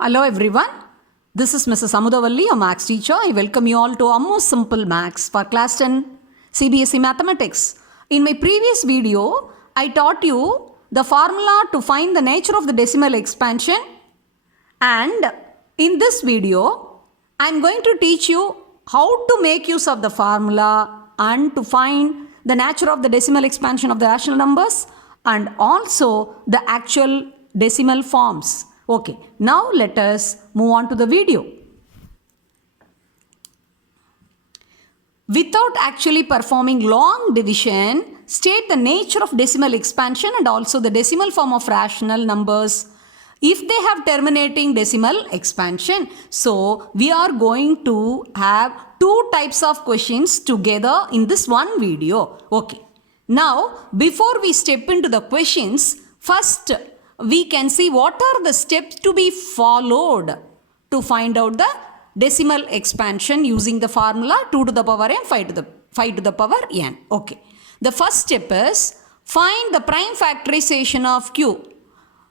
Hello everyone, this is Mrs. Amudavalli, a Maths teacher. I welcome you all to Ammu Simple Maths for Class 10 CBSE Mathematics. In my previous video, I taught you the formula to find the nature of the decimal expansion, and in this video, I am going to teach you how to make use of the formula and to find the nature of the decimal expansion of the rational numbers and also the actual decimal forms. Okay, now let us move on to the video. Without actually performing long division, state the nature of decimal expansion and also the decimal form of rational numbers if they have terminating decimal expansion. So, we are going to have two types of questions together in this one video. Okay. Now, before we step into the questions, first we can see what are the steps to be followed to find out the decimal expansion using the formula 2 to the power n 5 to the power n. Okay. The first step is find the prime factorization of q.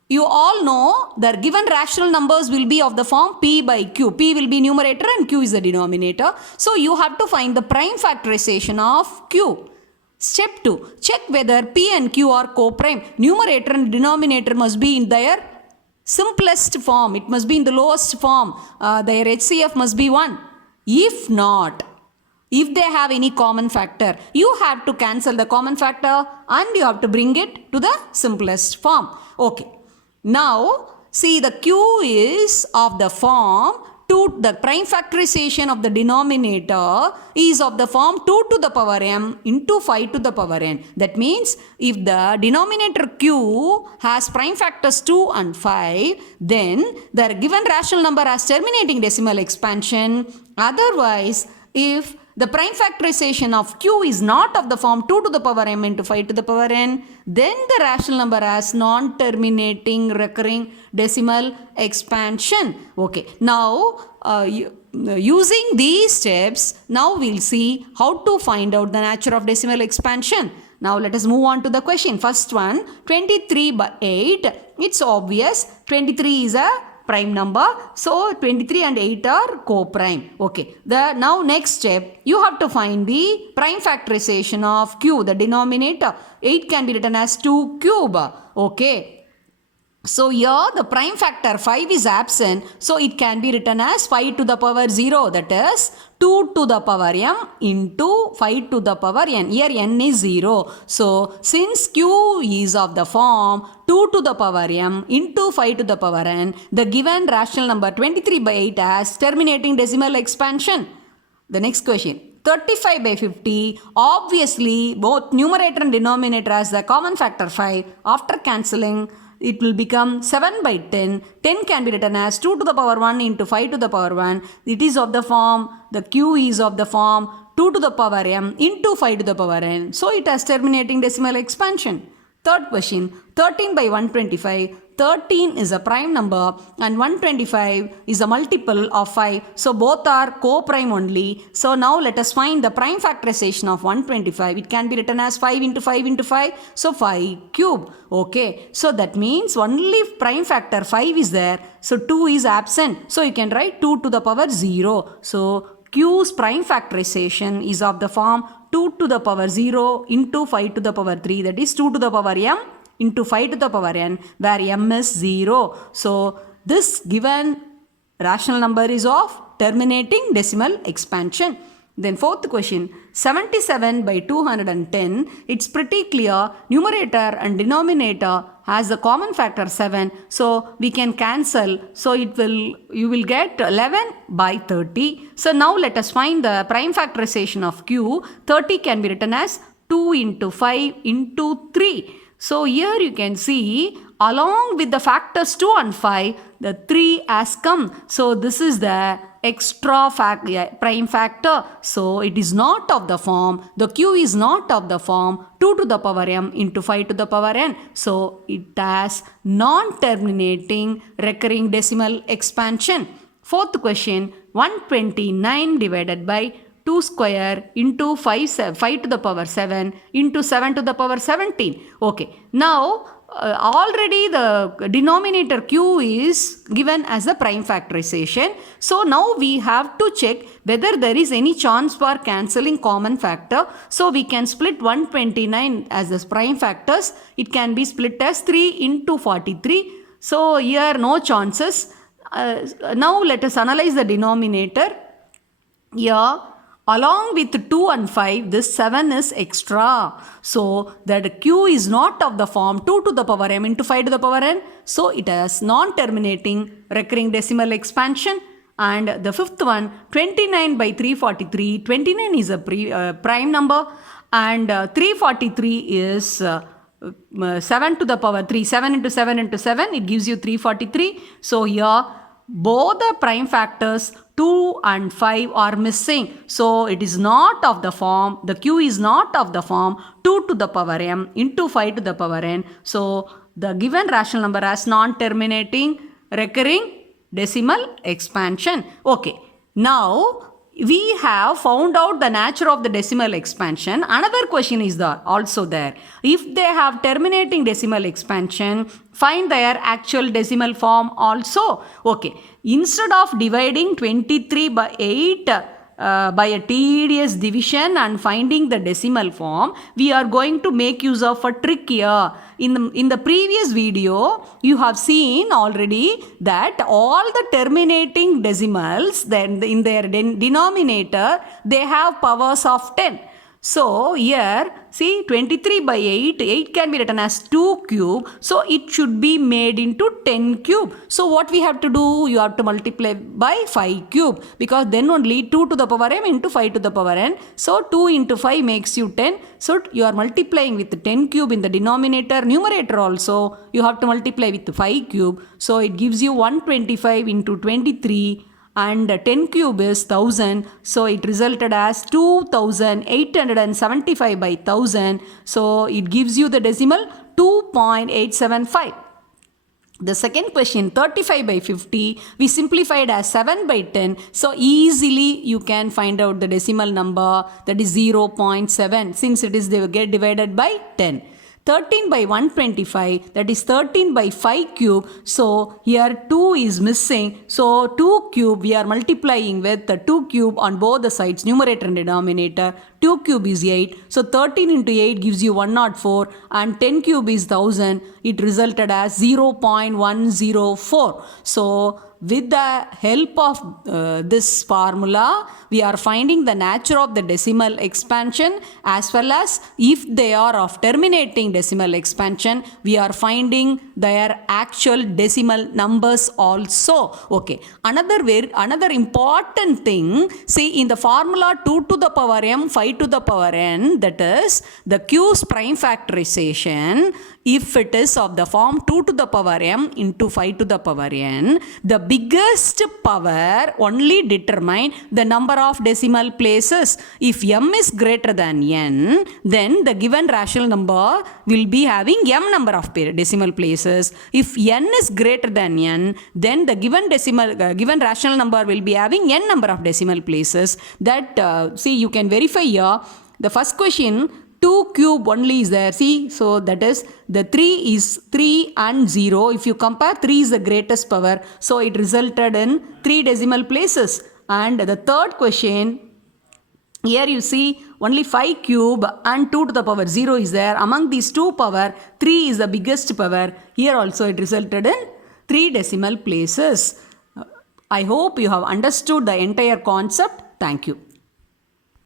You all know the given rational numbers will be of the form p by q. P will be numerator and q is the denominator. So you have to find the prime factorization of q. Step 2. Check whether p and q are co-prime. Numerator and denominator must be in their simplest form. It must be in the lowest form. Their HCF must be 1. If not, if they have any common factor, you have to cancel the common factor and you have to bring it to the simplest form. Okay. Now, see the q is of the form the prime factorization of the denominator is of the form 2 to the power m into 5 to the power n. That means if the denominator q has prime factors 2 and 5, then the given rational number has terminating decimal expansion. Otherwise, if the prime factorization of q is not of the form 2 to the power m into 5 to the power n, then the rational number has non-terminating recurring decimal expansion. Okay, now using these steps, now we'll see how to find out the nature of decimal expansion. Now let us move on to the question. First one, 23 by 8. It's obvious 23 is a prime number, so 23 and 8 are co-prime. Okay, now next step, you have to find the prime factorization of q, the denominator. 8 can be written as 2 cube. Okay, so here the prime factor 5 is absent, so it can be written as 5 to the power 0, that is 2 to the power m into 5 to the power n. Here n is 0. So since q is of the form 2 to the power m into 5 to the power n, the given rational number 23 by 8 has terminating decimal expansion. The next question. 35 by 50, obviously both numerator and denominator has the common factor 5. After cancelling, it will become 7 by 10. 10 can be written as 2 to the power 1 into 5 to the power 1. It is of the form, the q is of the form 2 to the power m into 5 to the power n. So it has terminating decimal expansion. Third question, 13 by 125. 13 is a prime number and 125 is a multiple of 5. So both are co-prime only. So now let us find the prime factorization of 125. It can be written as 5 into 5 into 5. So 5 cube. Okay. So that means only prime factor 5 is there. So 2 is absent. So you can write 2 to the power 0. So q's prime factorization is of the form 2 to the power 0 into 5 to the power 3. That is 2 to the power m into 5 to the power n, where m is 0. So this given rational number is of terminating decimal expansion. Then fourth question, 77 by 210. It's pretty clear numerator and denominator has the common factor 7. So we can cancel. So you will get 11 by 30. So now let us find the prime factorization of q. 30 can be written as 2 into 5 into 3. So here you can see along with the factors 2 and 5, the 3 has come. So this is the extra prime factor. So it is not of the form, the q is not of the form 2 to the power m into 5 to the power n. So it has non-terminating recurring decimal expansion. Fourth question, 129 divided by 2 square into 5 to the power 7 into 7 to the power 17. Okay. Now already the denominator q is given as a prime factorization. So now we have to check whether there is any chance for cancelling common factor. So we can split 129 as the prime factors. It can be split as 3 into 43. So here no chances. Now let us analyze the denominator. Here along with 2 and 5, this 7 is extra. So that q is not of the form 2 to the power m into 5 to the power n. So it has non-terminating recurring decimal expansion. And the fifth one, 29 by 343. 29 is a prime number, and 343 is 7 to the power 3. 7 into 7 into 7, it gives you 343. So here both the prime factors 2 and 5 are missing. So it is not of the form, the q is not of the form 2 to the power m into 5 to the power n. So the given rational number has non-terminating recurring decimal expansion. Okay, now we have found out the nature of the decimal expansion. Another question is also there. If they have terminating decimal expansion, find their actual decimal form also. Okay, instead of dividing 23 by 8 by a tedious division and finding the decimal form, we are going to make use of a trick here. In the previous video, you have seen already that all the terminating decimals, then in their denominator, they have powers of 10. So here, see 23 by 8, 8 can be written as 2 cube. So it should be made into 10 cube. So what we have to do, you have to multiply by 5 cube, because then only 2 to the power m into 5 to the power n. So 2 into 5 makes you 10. So you are multiplying with 10 cube in the denominator. Numerator also you have to multiply with 5 cube. So it gives you 125 into 23. And 10 cube is 1000, so it resulted as 2875 by 1000. So it gives you the decimal 2.875. The second question, 35 by 50, we simplified as 7 by 10. So easily you can find out the decimal number, that is 0.7, since it is they get divided by 10. 13 by 125, that is 13 by 5 cube. So here 2 is missing. So 2 cube we are multiplying with the 2 cube on both the sides, numerator and denominator. 2 cube is 8. So 13 into 8 gives you 104, and 10 cube is 1000. It resulted as 0.104. So with the help of this formula, we are finding the nature of the decimal expansion, as well as if they are of terminating decimal expansion, we are finding their actual decimal numbers also. Okay, another important thing, see in the formula 2 to the power m, 5 to the power n, that is the q's prime factorization, if it is of the form 2 to the power m into 5 to the power n, the biggest power only determine the number of decimal places. If m is greater than n, then the given rational number will be having m number of decimal places. If n is greater than n, then the given rational number will be having n number of decimal places. That see, you can verify here. The first question, 2 cube only is there, see, so that is the 3 is 3 and 0. If you compare, 3 is the greatest power, so it resulted in 3 decimal places. And the third question, here you see only 5 cube and 2 to the power 0 is there. Among these two power, 3 is the biggest power. Here also it resulted in 3 decimal places. I hope you have understood the entire concept. Thank you.